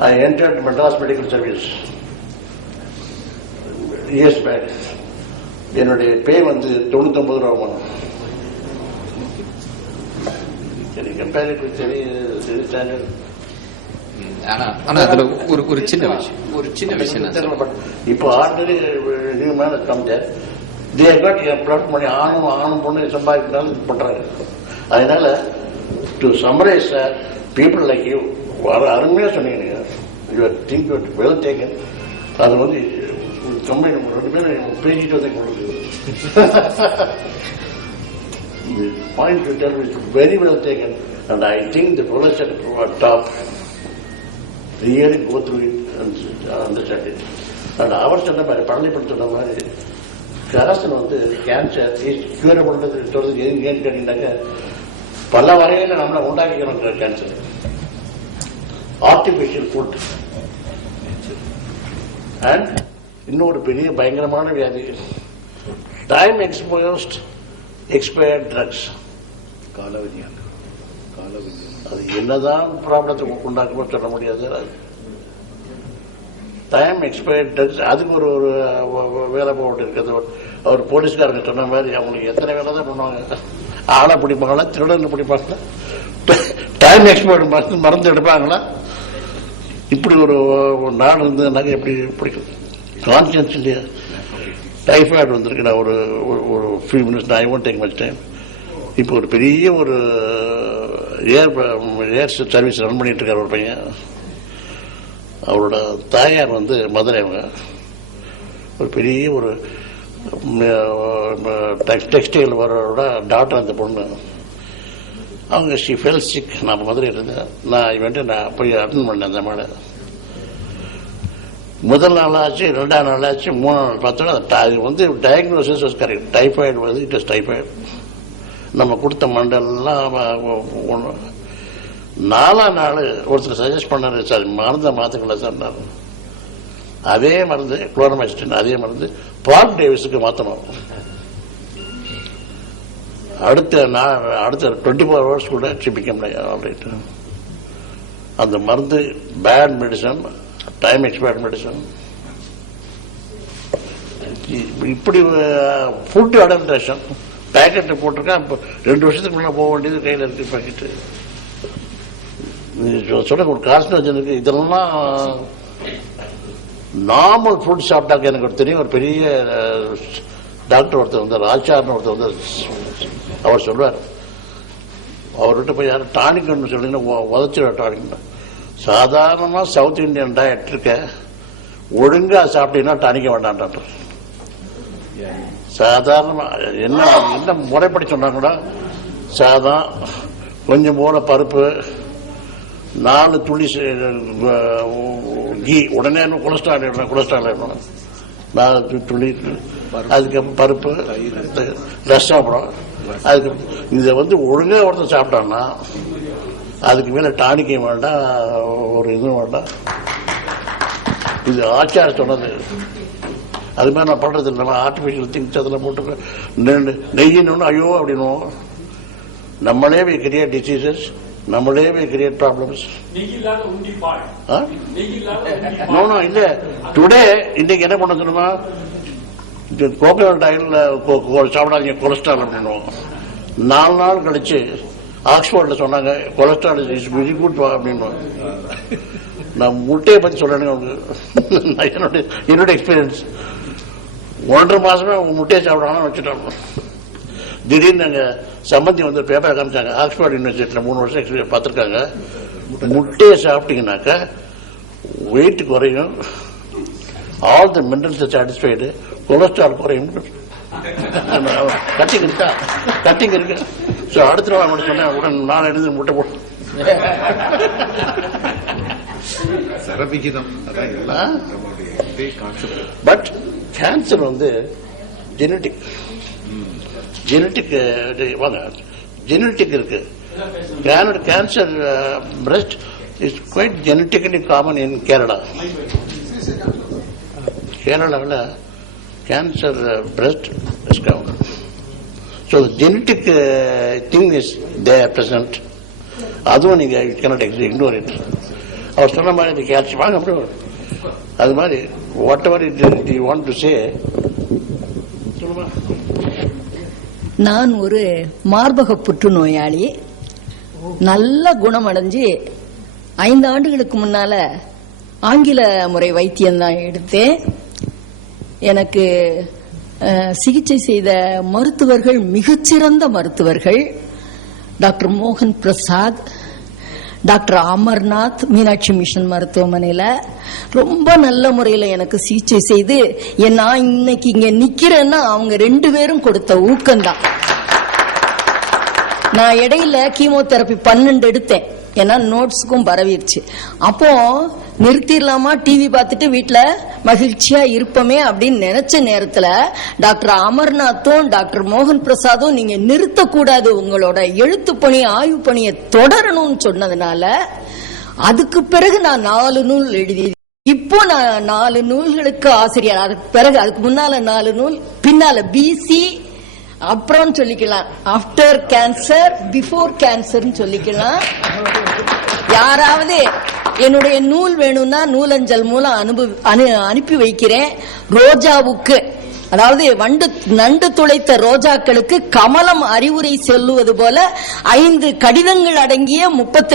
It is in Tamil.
I entered Madras Medical Service years back. என்னுடைய பே வந்து தொண்ணூத்தொன்பது ரூபா வரும் சரி கம்பேர் சரி சரி ஸ்டாண்டர்ட் ஆனா அதுல ஒரு ஒரு சின்ன விஷயம் ஒரு சின்ன விஷயம் இப்போ ordinary new man come there they got plot பண்ணி ஆணும் ஆணும் பொண்ணு சம்பாதிக்கிறாலும் இது பண்றாங்க அதனால to summarise people like you அருமையா சொன்னீங்க யுவர் திங்க் வெல் டேக்கன் அது வந்து கம்பெனி ரெண்டு பேரும் பேசிட்டு வந்து உங்களுக்கு The point you tell is very well taken, and I think the fellows at top. Really go through it and அவர் சொன்ன மாதிரி பழனிப்பட்டு சொன்ன மாதிரி கரசன் வந்து கேன்சர் கியூரபிள்ன்றது சொல்றது ஏன் ஏன்னு கேட்டீங்கன்னாக்க பல வகையில நம்மளை உண்டாக்கிக்கிறோம் கேன்சர் ஆர்டிபிஷியல் ஃபுட் அண்ட் இன்னொரு பெரிய பயங்கரமான வியாதி. டைம் எக்ஸ்போஸ்ட் எக்ஸ்பயர்ட் ட்ரக்ஸ் காலவிஞ்ஞானம் அது என்னதான் ப்ராப்ளத்தை உண்டாக்குமோ சொல்ல முடியாது. அது டைம் எக்ஸ்பயர்ட் ட்ரக்ஸ் அதுக்கு ஒரு ஒரு வேலை போட்டு இருக்குது ஒரு- அவர் போலீஸ்காரங்க சொன்ன மாதிரி அவங்களுக்கு எத்தனை வேலை தான் பண்ணுவாங்க. ஆளை பிடிப்பாங்களா திருடனை பிடிப்பாங்களா? டைம் எக்ஸ்பயர்ட் மருந்து மருந்து எடுப்பாங்களா? இப்படி ஒரு நாடு இருந்து இருந்ததுனாக்க எப்படி பிடிக்கும். கான்சியன்ஸ் இல்லையா டைஃபாய்டு வந்திருக்கு. நான் ஒரு ஒரு- ஒரு few minutes I won't take much time இப்போ ஒரு பெரிய ஒரு ஏர் ஏர் சர்வீஸ் ரன் பண்ணிட்டு இருக்கார் ஒரு பையன். அவரோட தாயார் வந்து மதுரை அவங்க. ஒரு பெரிய ஒரு டெக்ஸ்டைல் வரோட டாக்டர் அந்த பொண்ணு. அவங்க ஷி ஃபெல் சிக் நான் மதுரையில் இருந்தேன். நான் இவன்ட்டு நான் போய் அட்டன் பண்ணேன் அந்த மேலே முதல் நாளாச்சு ரெண்டாம் நாளாச்சு மூணாம் நாள் பார்த்தோன்னா அது வந்து டயக்னோசிஸ் வாஸ் கரெக்ட் டைஃபாய்டு வந்து இட் இஸ் டைஃபாய்டு நம்ம கொடுத்த மண்டெல்லாம் ஒன்று நாலாம் நாள் ஒருத்தர் சஜஸ்ட் பண்ணாரு சார் மருந்தை மாத்துக்கல சார் அதே மருந்து குளோரமைஸ்டின் அதே மருந்து பால் டேவிஸுக்கு மாற்றணும் அடுத்த நான் அடுத்த டுவெண்ட்டி ஃபோர் ஹவர்ஸ் கூட சிபிக்க ஆல்ரைட் அந்த மருந்து bad medicine time expired medicine இப்படி ஃபுட் அடல்ட்ரேஷன் பேக்கெட் போட்டிருக்கேன் இப்போ ரெண்டு வருஷத்துக்கு முன்னே போக வேண்டியது கையில் இருக்கு பாக்கெட்டு சொல்ல ஒரு கார்சினோஜனுக்கு இதெல்லாம் நார்மல் ஃபுட் சாப்பிட்டாக்க எனக்கு ஒரு தெரியும் ஒரு பெரிய டாக்டர் ஒருத்தர் வந்தார் ஆச்சார்னு ஒருத்தர் வந்தார். அவர் சொல்வார் அவர்கிட்ட போய் யாரும் டானிக்னு சொல்லிங்கன்னா உதச்சிட டானிக். சாதாரணமாக சவுத் இந்தியன் டயட் இருக்க. ஒழுங்காக சாப்பிட்டீங்கன்னா டானிக்க வேண்டாம் டாக்டர் என்ன என்ன முறைப்படி சொன்னாங்கன்னா சாதம் கொஞ்சம் போல பருப்பு நாலு துளி கீ உடனே கொலஸ்ட்ரால் கொலஸ்ட்ரால் நாலு துளி அதுக்கப்புறம் பருப்பு ரசம் சாப்பிடும் அதுக்கு இதை வந்து ஒழுங்கா ஒருத்தர் சாப்பிட்டான்னா அதுக்கு மேல டானிக்கையும் வேண்டாம் ஒரு இதுவும் வேண்டாம். இது ஆச்சார சொன்னது. அது மாதிரி நான் பண்றது இல்லை. ஆர்டிபிஷியல் திங்ஸ் அதில் போட்டு நெ- நெய்யின்னு ஐயோ அப்படின்னுவோம். நம்மளே வி கிரியேட் டிசீசஸ் நம்மளே we create problems no no இல்ல. டுடே இன்னைக்கு என்ன பண்ண சொல்லுமா கோகோனட் ஆயில்ல சாப்பிடாதீங்க கொலஸ்ட்ரால் அப்படின்னுவோம் நாலு நாள் கழிச்சு ஆக்ஸ்போர்ட்ல சொன்னாங்க கொலஸ்ட்ரால் இஸ் வெரி குட் அப்படின்னு நான் முட்டையை பத்தி சொல்றேன் உங்களுக்கு என்னுடைய என்னோட எக்ஸ்பீரியன்ஸ் ஒன்றரை மாசமே அவங்க முட்டையை சாப்பிடாம வச்சுட்டோம் திடீர்னு நாங்க சம்பந்தி வந்து பேப்பர் காமிச்சாங்க. ஆக்ஸ்போர்ட் யூனிவர்சிட்டியில் மூணு வருஷம் எக்ஸ்பீரியன்ஸ் பார்த்துருக்காங்க. முட்டையை சாப்பிட்டீங்கன்னாக்கா வெயிட் குறையும். All the minerals satisfied cholesterol குறையும். கட்டிங் இருக்கா கட்டிங் இருக்கு ஸோ அடுத்த நாள் அவன் சொன்னேன் உடன் நான் எழுந்து முட்டை போட்டு சரவிகிதம். பட் கேன்சர் வந்து ஜெனட்டிக் ஜெனட்டிக் வாங்க. ஜெனட்டிக் இருக்கு. Cancer breast is quite genetically common in Kerala கேரளாவில் cancer breast discover so genetic thing is they present அதுவும் நீங்க கேனட் இக்னோர் இட் அவர் சொன்ன மாதிரி இந்த கேட்ச் வாங்க அப்படி அது மாதிரி whatever it you want to say சொல்லுமா? நான் ஒரு மார்பக புற்றுநோயாளி. நல்ல குணமடைஞ்சு ஐந்து ஆண்டுகளுக்கு முன்னால ஆங்கில முறை வைத்தியம் தான் எடுத்தேன். எனக்கு சிகிச்சை செய்த மருத்துவர்கள் மிகச்சிறந்த மருத்துவர்கள் டாக்டர் மோகன் பிரசாத் டாக்டர் அமர்நாத் மீனாட்சி மிஷன் மருத்துவமனையில் ரொம்ப நல்ல முறையில் எனக்கு சிகிச்சை செய்து என் நான் இன்னைக்கு இங்கே நிற்கிறேன்னா அவங்க ரெண்டு பேரும் கொடுத்த ஊக்கம்தான். நான் இடையில கீமோதெரப்பி பன்னெண்டு எடுத்தேன். ஏன்னா நோட்ஸுக்கும் பரவிடுச்சு அப்போ நிறுத்திடலாமா? டிவி பார்த்துட்டு வீட்டில் மகிழ்ச்சியா இருப்போமே அப்படின்னு நினைச்ச நேரத்துல டாக்டர் அமர்நாத்தும் டாக்டர் மோகன் பிரசாதும் நீங்க நிறுத்தக்கூடாது. உங்களோட எழுத்து பணி ஆய்வு பணியை தொடரணும்னு சொன்னதுனால அதுக்கு பிறகு நான் நாலு நூல் எழுதி இப்போ நான் நாலு நூல்களுக்கு ஆசிரியர். அதுக்கு பிறகு அதுக்கு முன்னால நாலு நூல் பின்னால பிசி அப்புறம் சொல்லிக்கலாம். ஆஃப்டர் கேன்சர் பிஃபோர் கேன்சர்னு சொல்லிக்கலாம். யாராவது என்னுடைய நூல் வேணும்னா நூலஞ்சல் மூலம் அனுபவி அனு- அனுப்பி வைக்கிறேன். ரோஜாவுக்கு. அதாவது வண்டு நண்டு துளைத்த ரோஜாக்களுக்கு கமலம் அறிவுரை சொல்லுவது போல ஐந்து கடிதங்கள் அடங்கிய முப்பத்தி